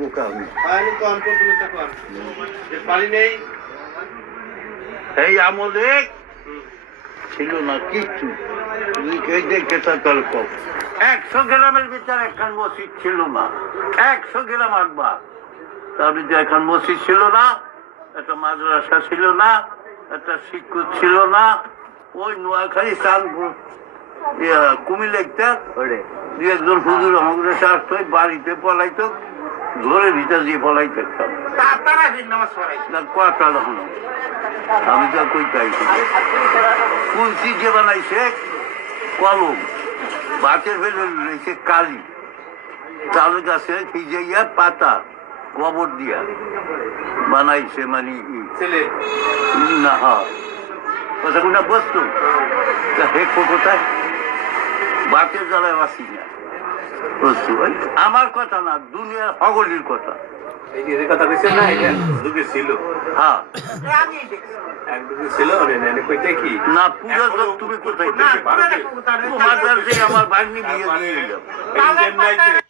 বোকা আমি পানি নেই এই আমলে ছিল না কিচ্ছু দেখে তাহলে কম 100 গ্রামের ভিতরে একখান মসজিদ ছিল না 100 গ্রাম আটবার তার ভিতরে এখন মসজিদ ছিল না একটা মাদ্রাসা ছিল না একটা শিক্ষক ছিল না ওই নোয়াখালী চাঁদপুর কুমিল্লা দুই একজন হুজুর আমাদের আসতো বাড়িতে পলাইতো ঘরের ভিতর দিয়ে পলাই থাকতাম কটা হলো আমি তো কই চাইছি কুলসি যে বানাইছে কলম বাতের ফেলে রয়েছে কালি তাল গাছে ভিজাইয়া পাতা গোবর দিয়া বানাইছে মানে না কথা কোনটা বস্তু হেকো কোথায় বাতের জ্বালায় বাসি না বস্তু আমার কথা না দুনিয়ার হগলির কথা কথা কইছে না যুগে ছিল হ্যাঁ ছিল কি না পূজা তো তুমি কোথায় তোমার আমার ভাগ্নি বিয়ে দিয়ে